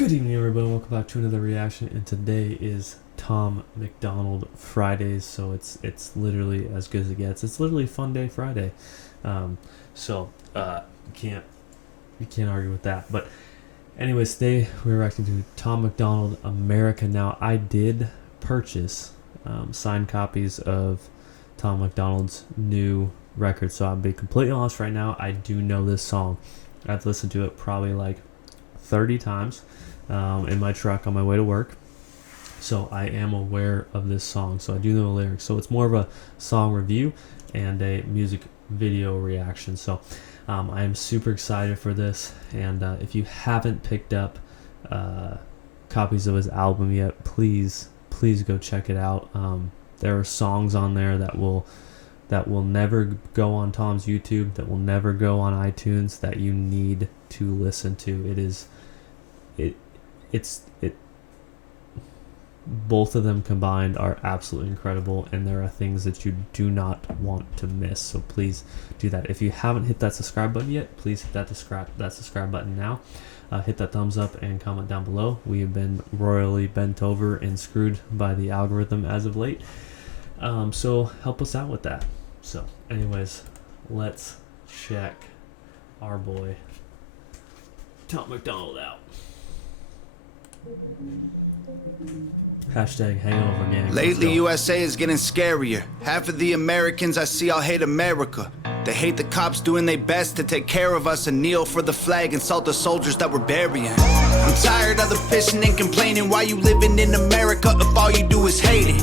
Good evening, everybody. Welcome back to another reaction. And today is Tom MacDonald Fridays, so it's literally as good as it gets. It's literally Fun Day Friday, you can't argue with that. But anyways, today we're reacting to Tom MacDonald America. Now, I did purchase signed copies of Tom MacDonald's new record, so I'll be completely honest right now. I do know this song. I've listened to it probably like 30 times in my truck on my way to work, so I am aware of this song, so I do know the lyrics. So it's more of a song review and a music video reaction. So I am super excited for this, and if you haven't picked up copies of his album yet, please go check it out. There are songs on there that will never go on Tom's YouTube, that will never go on iTunes, that you need to listen to. Both of them combined are absolutely incredible, and there are things that you do not want to miss. So please do that. If you haven't hit that subscribe button yet, please hit that subscribe button now. Hit that thumbs up and comment down below. We have been royally bent over and screwed by the algorithm as of late. So help us out with that. So anyways, let's check our boy Tom MacDonald out. Hashtag hangover gang. Lately, USA is getting scarier. Half of the Americans I see all hate America. They hate the cops doing their best to take care of us and kneel for the flag and salt the soldiers that we're burying. I'm tired of the pissing and complaining. Why you living in America if all you do is hate it?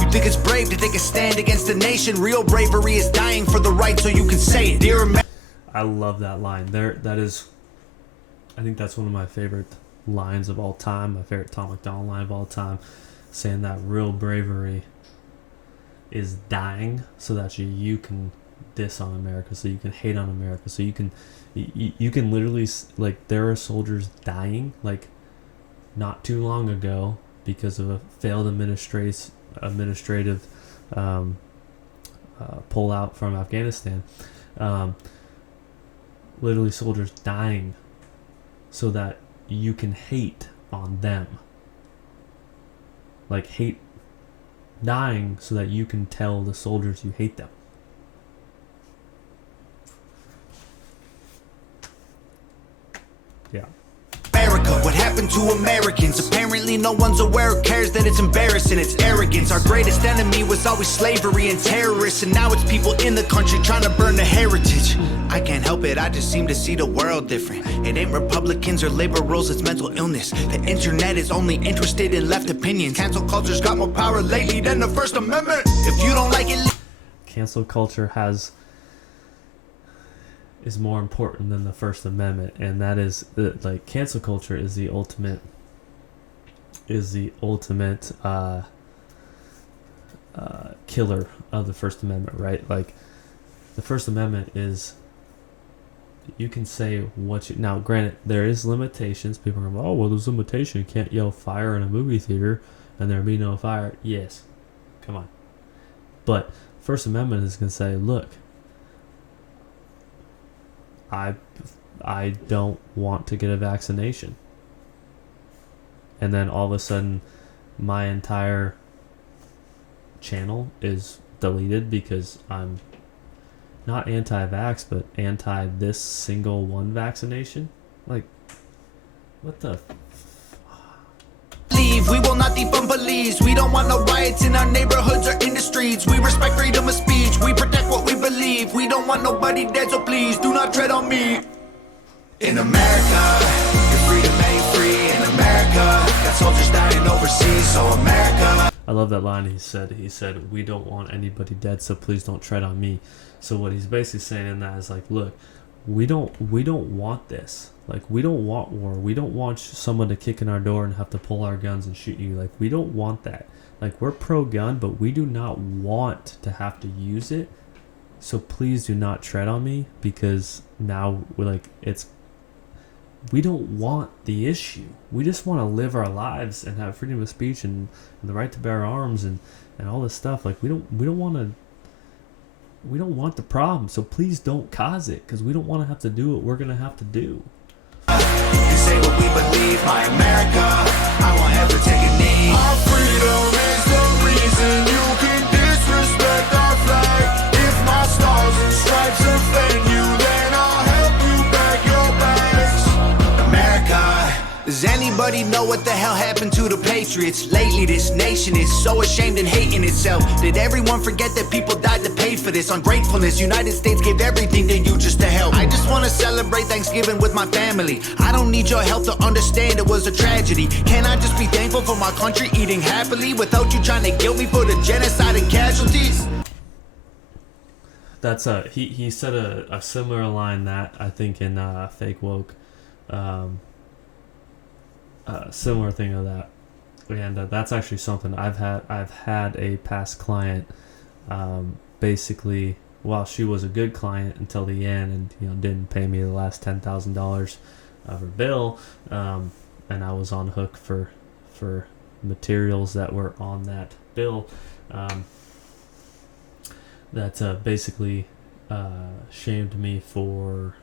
You think it's brave to take a stand against the nation? Real bravery is dying for the right so you can say it. Dear America. I love that line. That is, I think that's one of my favorite lines of all time. My favorite Tom MacDonald line of all time, saying that real bravery is dying so that you can diss on America, so you can hate on America, so you can literally, like, there are soldiers dying like not too long ago because of a failed administrative pullout from Afghanistan. Literally soldiers dying so that you can hate on them. Like, hate dying so that you can tell the soldiers you hate them. Yeah. America, what happened to Americans? Apparently no one's aware or cares that it's embarrassing, it's arrogance. Our greatest enemy was always slavery and terrorists, and now it's people in the country trying to burn the heritage. I can't help it, I just seem to see the world different. It ain't Republicans or liberals, it's mental illness. The internet is only interested in left opinions. Cancel culture's got more power lately than the First Amendment. If you don't like it, cancel culture is more important than the First Amendment, and that is, like, cancel culture is the ultimate killer of the First Amendment, right? Like, the First Amendment is, you can say what you, now granted there is limitations. People are going, oh well, there's a limitation, you can't yell fire in a movie theater and there be no fire. Yes, come on. But First Amendment is going to say, look, I don't want to get a vaccination, and then all of a sudden my entire channel is deleted because I'm not anti-vax but anti this single one vaccination. Like, what the we will not defund police. We don't want no riots in our neighborhoods or in the streets. We respect freedom of speech. We protect what we believe. We don't want nobody dead, so please do not tread on me. In America, your freedom ain't free. In America, got soldiers dying overseas. So America. I love that line. He said, we don't want anybody dead, so please don't tread on me. So what he's basically saying in that is, like, look, we don't want this. Like, we don't want war. We don't want someone to kick in our door and have to pull our guns and shoot you. Like, we don't want that. Like, we're pro-gun, but we do not want to have to use it. So please do not tread on me, because now we don't want the issue. We just want to live our lives and have freedom of speech and the right to bear arms and all this stuff. Like, we don't want the problem. So please don't cause it, because we don't want to have to do what we're gonna have to do. You say what we believe, my America. Does anybody know what the hell happened to the Patriots? Lately this nation is so ashamed and hating itself. Did everyone forget that people died to pay for this? Ungratefulness, United States gave everything to you just to help. I just want to celebrate Thanksgiving with my family. I don't need your help to understand it was a tragedy. Can I just be thankful for my country eating happily without you trying to guilt me for the genocide and casualties? That's he said a similar line that I think in Fake Woke, similar thing of that, and that's actually something I've had a past client, basically, well, she was a good client until the end, and didn't pay me the last $10,000 of her bill, and I was on hook for materials that were on that bill. That basically shamed me for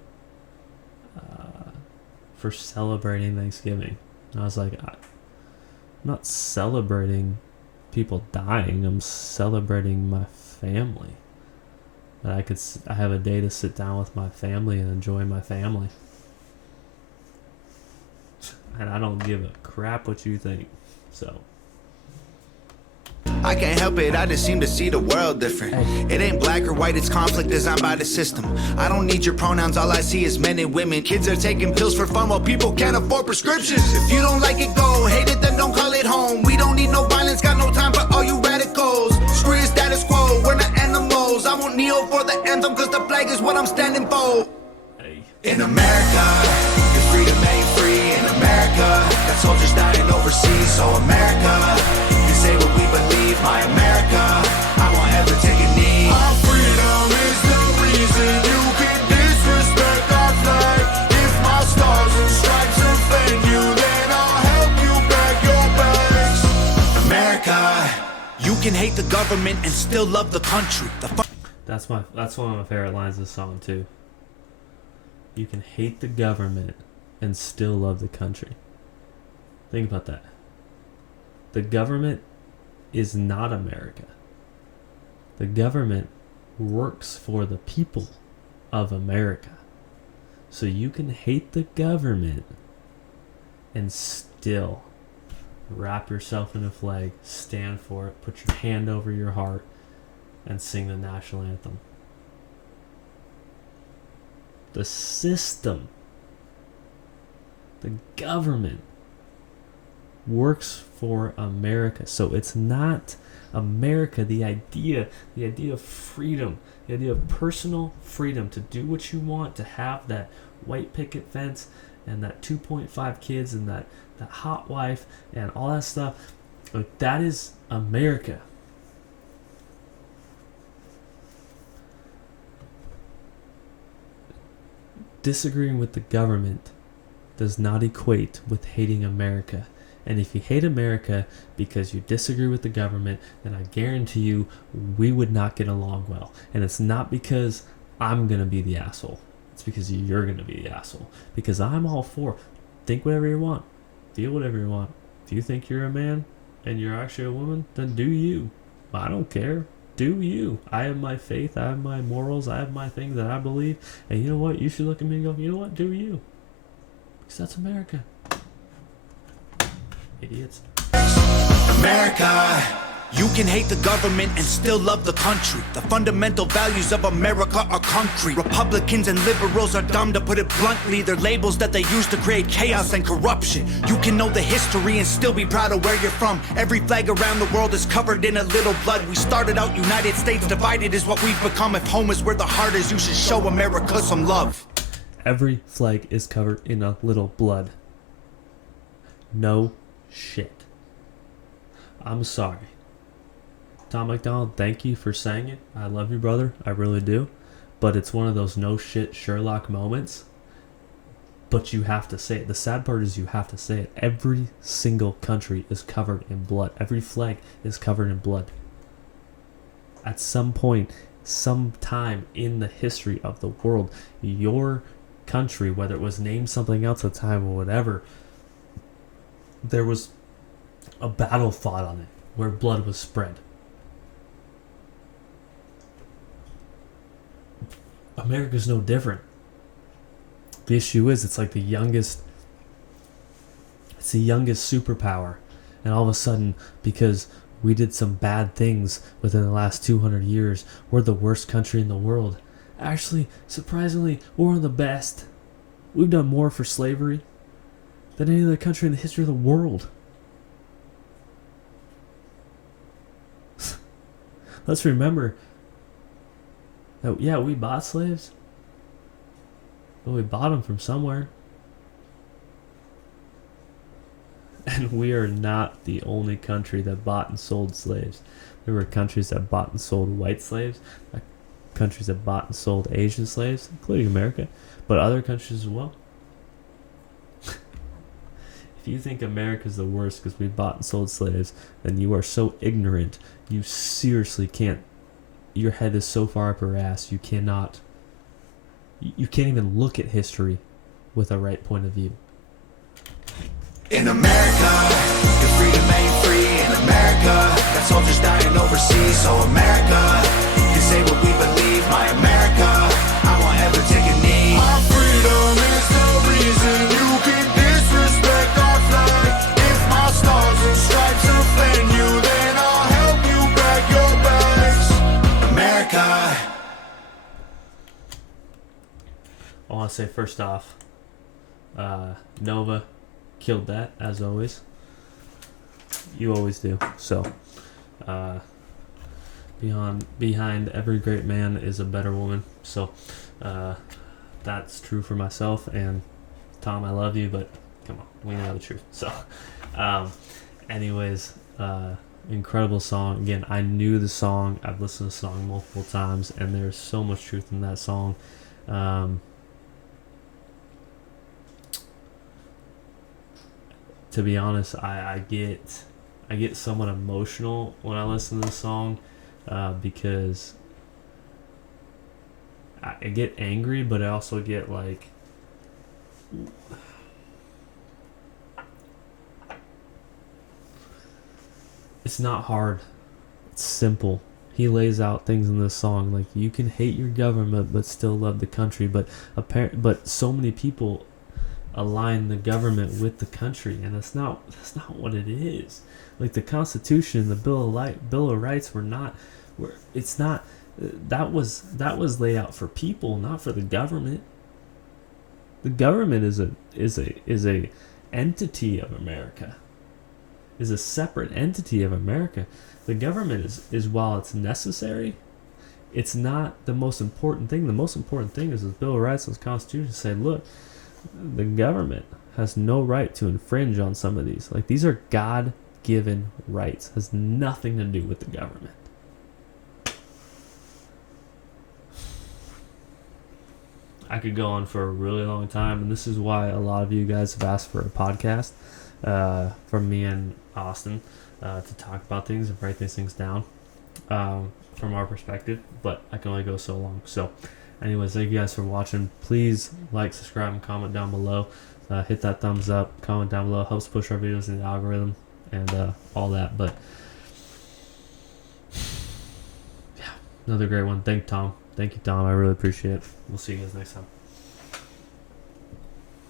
celebrating Thanksgiving. And I was like, I'm not celebrating people dying. I'm celebrating my family. That I have a day to sit down with my family and enjoy my family. And I don't give a crap what you think. So. I can't help it, I just seem to see the world different. It ain't black or white, it's conflict designed by the system. I don't need your pronouns, all I see is men and women. Kids are taking pills for fun while people can't afford prescriptions. If you don't like it, go. Hate it, then don't call it home. We don't need no violence, got no time for all you radicals. Screw your status quo, we're not animals. I won't kneel for the anthem, cause the flag is what I'm standing for. In America, your freedom ain't free. In America, got soldiers dying overseas. So America, you say what we believe. My America, I won't ever take a knee. Our freedom is the reason you can disrespect our flag. If my stars and stripes offend you, then I'll help you pack your bags. America, you can hate the government and still love the country. That's one of my favorite lines of the song too. You can hate the government and still love the country. Think about that. The government is not America. The government works for the people of America. So you can hate the government and still wrap yourself in a flag, stand for it, put your hand over your heart, and sing the national anthem. The system, the government works for America. So it's not America, the idea of freedom, the idea of personal freedom to do what you want, to have that white picket fence and that 2.5 kids and that hot wife and all that stuff. Like, that is America. Disagreeing with the government does not equate with hating America. And if you hate America because you disagree with the government, then I guarantee you we would not get along well. And it's not because I'm going to be the asshole. It's because you're going to be the asshole. Because I'm all for think whatever you want. Feel whatever you want. If you think you're a man and you're actually a woman, then do you. I don't care. Do you. I have my faith. I have my morals. I have my things that I believe. And you know what? You should look at me and go, you know what? Do you. Because that's America. Idiots. America, you can hate the government and still love the country. The fundamental values of America are concrete. Republicans and liberals are dumb, to put it bluntly. They're labels that they use to create chaos and corruption. You can know the history and still be proud of where you're from. Every flag around the world is covered in a little blood. We started out United States, divided is what we've become. If home is where the heart is, you should show America some love. Every flag is covered in a little blood. No shit. I'm sorry. Tom MacDonald, thank you for saying it. I love you, brother. I really do. But it's one of those no shit Sherlock moments. But you have to say it. The sad part is you have to say it. Every single country is covered in blood. Every flag is covered in blood. At some point, some time in the history of the world, your country, whether it was named something else at the time or whatever, there was a battle fought on it where blood was spread. America's no different. The issue is it's like the youngest It's the youngest superpower. And all of a sudden, because we did some bad things within the last 200 years, we're the worst country in the world. Actually, surprisingly, we're one of the best. We've done more for slavery than any other country in the history of the world. Let's remember that, yeah, we bought slaves, but we bought them from somewhere. And we are not the only country that bought and sold slaves. There were countries that bought and sold white slaves, countries that bought and sold Asian slaves, including America, but other countries as well. If you think America's the worst because we bought and sold slaves, then you are so ignorant. You seriously can't. Your head is so far up your ass. You cannot. You can't even look at history with a right point of view. In America, your freedom ain't free. In America, got soldiers dying overseas. So America, you say what we believe. My America, I won't ever take a knee. Our freedom is the reason you can disrespect our flag. If my stars and stripes offend you, then I'll help you pack your bags. America. I want to say first off, Nova killed that, as always. You always do. So, behind every great man is a better woman. So, that's true for myself. And Tom, I love you, but come on, we know the truth. So, anyways, incredible song. Again, I knew the song. I've listened to the song multiple times, and there's so much truth in that song. To be honest, I get somewhat emotional when I listen to the song, because I get angry, but I also get like, it's not hard, it's simple. He lays out things in this song like you can hate your government but still love the country, but so many people align the government with the country, and that's not what it is. Like the Constitution, the Bill of Rights that was laid out for people, not for the government. The government is a entity of America. Is a separate entity of America. The government is while it's necessary, it's not the most important thing. The most important thing is the Bill of Rights and the Constitution say, look, the government has no right to infringe on some of these. Like, these are God-given rights. Has nothing to do with the government. I could go on for a really long time, and this is why a lot of you guys have asked for a podcast from me and Austin to talk about things and break these things down from our perspective, but I can only go so long. So anyways, thank you guys for watching. Please like, subscribe, and comment down below. Hit that thumbs up, comment down below. Helps push our videos in the algorithm and all that. But yeah, another great one. Thank you, Tom. I really appreciate it. We'll see you guys next time.